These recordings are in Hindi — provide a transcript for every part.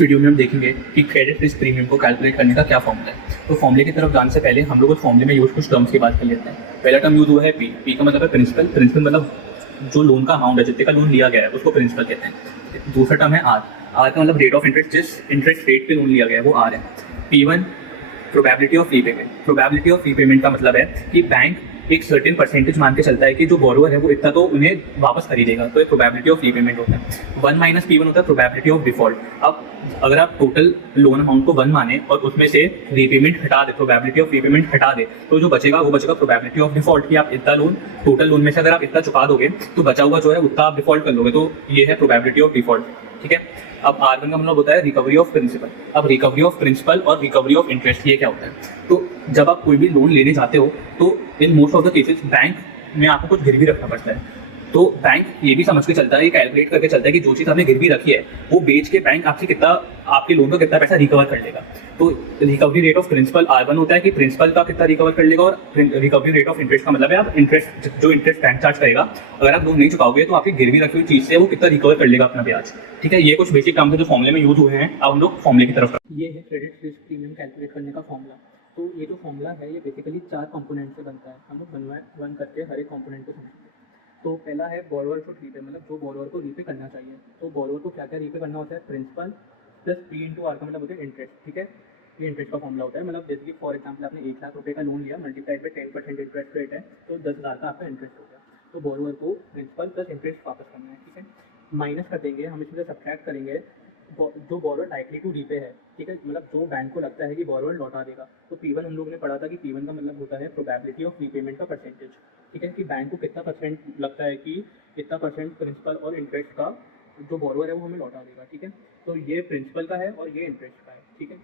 इस वीडियो में हम देखेंगे कि क्रेडिट रिस्क प्रीमियम को कैलकुलेट करने का क्या फॉर्मूला है। तो फॉर्मूले की तरफ जाने से पहले हम लोग उस फॉर्मूले में यूज कुछ टर्म्स की बात कर लेते हैं। पहला टर्म यूज हुआ है पी। पी का मतलब है प्रिंसिपल। प्रिंसिपल मतलब जो लोन का अमाउंट है, जितने का लोन लिया गया है उसको प्रिंसिपल कहते हैं। दूसरा टर्म है आर। आर का मतलब रेट ऑफ इंटरेस्ट, जिस इंटरेस्ट रेट पे लोन लिया गया है वो आर है। P1 probability of repayment. Probability of repayment का मतलब है कि बैंक एक सर्टेन परसेंटेज मान के चलता है कि जो बोरोवर है वो इतना तो उन्हें वापस खरीदेगा, तो ये प्रोबेबिलिटी ऑफ रीपेमेंट होता है। 1 माइनस P1 होता है प्रोबेबिलिटी ऑफ डिफॉल्ट। अब अगर आप टोटल लोन अमाउंट को 1 माने और उसमें से रीपेमेंट हटा दे, प्रोबेबिलिटी ऑफ रीपेमेंट हटा दे, तो जो बचेगा वो बचेगा प्रोबेबिलिटी ऑफ डिफॉल्ट। कि आप इतना लोन, टोटल लोन में से अगर आप इतना चुका दोगे तो बचा हुआ जो है उतना आप डिफॉल्ट कर लोगे, तो ये है प्रोबेबिलिटी ऑफ डिफॉल्ट। ठीक है। अब R1 का मतलब होता है रिकवरी ऑफ प्रिंसिपल। अब रिकवरी ऑफ प्रिंसिपल और रिकवरी ऑफ इंटरेस्ट, ये क्या होता है? तो जब आप कोई भी लोन लेने जाते हो तो in most of the cases bank में आपको कुछ गिरवी रखना पड़ता है। तो बैंक ये भी समझ के चलता है, ये कैलकुलेट करके चलता है कि जो चीज़ आपने गिरवी रखी है वो बेच के बैंक आपसे कितना, आपके लोन का कितना पैसा रिकवर कर लेगा। तो recovery rate of principal R1 होता है कि प्रिंसिपल का कितना रिकवर कर लेगा, और रिकवरी रेट ऑफ इंटरेस्ट का मतलब है आप इंटरेस्ट, जो इंटरेस्ट बैंक चार्ज करेगा अगर आप लोन नहीं चुकाओगे तो आपकी गिरवी रखी हुई चीज़ से वो कितना रिकवर कर लेगा अपना ब्याज। ठीक है। ये कुछ बेसिक टर्म्स जो फॉर्मूले में यूज हुए हैं। अब हम लोग फॉर्मूले की तरफ। ये है क्रेडिट रिस्क प्रीमियम कैलकुलेट करने का फॉर्मूला। तो ये जो फॉर्मूला है ये बेसिकली 4 कंपोनेंट से बनता है। हम लोग वन करके हर एक कंपोनेंट को समझेंगे। तो पहला है बोरोवर शुड रीपे, मतलब जो बोरोवर को रीपे करना चाहिए। तो बोरोवर को क्या क्या रीपे करना होता है? Principal plus P into R का मतलब होता है इंटरेस्ट। ठीक है। ये इंटरेस्ट का फॉर्मूला होता है। मतलब जैसे कि फॉर एग्जाम्पल आपने 1 लाख रुपये का लोन लिया, मल्टीप्लाइड बाई 10% इंटरेस्ट रेट है, तो 10,000 का आपका इंटरेस्ट हो गया। तो बोरोवर को प्रिंसिपल प्लस इंटरेस्ट वापस करना है। ठीक है। माइनस कर देंगे हम, इसमें से सब्ट्रैक्ट करेंगे जो बोरोवर लाइकली टू रीपे है। ठीक है। मतलब जो बैंक को लगता है कि बोरोवर लौटा देगा। तो P1 हम लोग ने पढ़ा था कि P1 का मतलब होता है प्रोबेबिलिटी ऑफ रीपेमेंट का परसेंटेज। ठीक है। कि बैंक को कितना परसेंट लगता है कि कितना परसेंट प्रिंसिपल और इंटरेस्ट का जो बोरोवर है वो हमें लौटा देगा। ठीक है। तो ये प्रिंसिपल का है और ये इंटरेस्ट का है। ठीक है।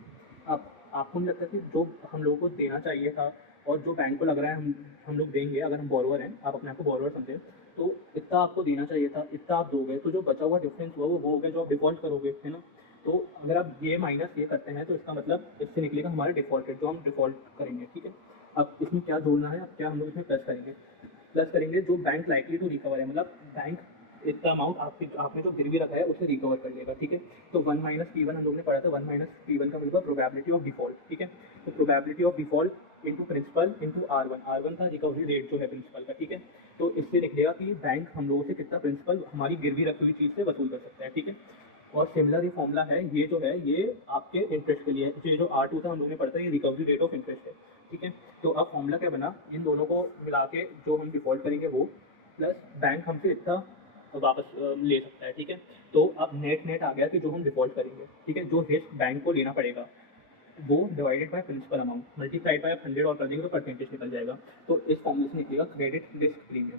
अब आपको नहीं लगता कि जो हम लोगों को देना चाहिए था और जो बैंक को लग रहा है हम लोग देंगे, अगर हम बोरोवर हैं, आप अपने आप को बोरोवर समझें, तो इतना आपको देना चाहिए था, इतना आप दोगे, तो जो बचा हुआ डिफरेंस हुआ वो हो गया जो आप डिफॉल्ट करोगे, है ना। तो अगर आप ये माइनस ये करते हैं तो इसका मतलब इससे निकलेगा हमारा डिफॉल्ट रेट, जो हम डिफॉल्ट करेंगे। ठीक है। अब इसमें क्या जोड़ना है, अब क्या हम लोग इसमें प्लस करेंगे जो बैंक लाइकली टू रिकवर है, मतलब बैंक इतना अमाउंट आपने जो गिरवी रखा है उसे रिकवर कर लेगा। ठीक है। तो 1 माइनस P1 हम लोग ने पढ़ा था। 1 माइनस P1 का मतलब प्रोबेबिलिटी ऑफ डिफॉल्ट। ठीक है। तो probability of default into principal into R1 का रिकवरी रेट जो है प्रिंसिपल का। ठीक है। तो इससे निकलेगा कि बैंक हम लोगों से कितना प्रिंसिपल हमारी गिरवी रखी हुई चीज़ से वसूल कर सकता है। ठीक है। और सिमिलर ये फॉर्मूला है, ये जो है ये आपके इंटरेस्ट के लिए है। ये जो R2 था हम लोग ने पढ़ा था, ये रिकवरी रेट ऑफ इंटरेस्ट है। ठीक है। तो अब फॉर्मूला क्या बना, इन दोनों को मिला के जो हम डिफॉल्ट करेंगे वो, प्लस बैंक हमसे इतना वापस ले सकता है। ठीक है। तो अब नेट आ गया कि जो हम डिफॉल्ट करेंगे, ठीक है, जो रिस्क बैंक को लेना पड़ेगा वो divided by principal amount multiplied by 100 और कर देंगे तो परसेंटेज निकल जाएगा। तो इस फॉर्मूले से निकलेगा क्रेडिट रिस्क प्रीमियम।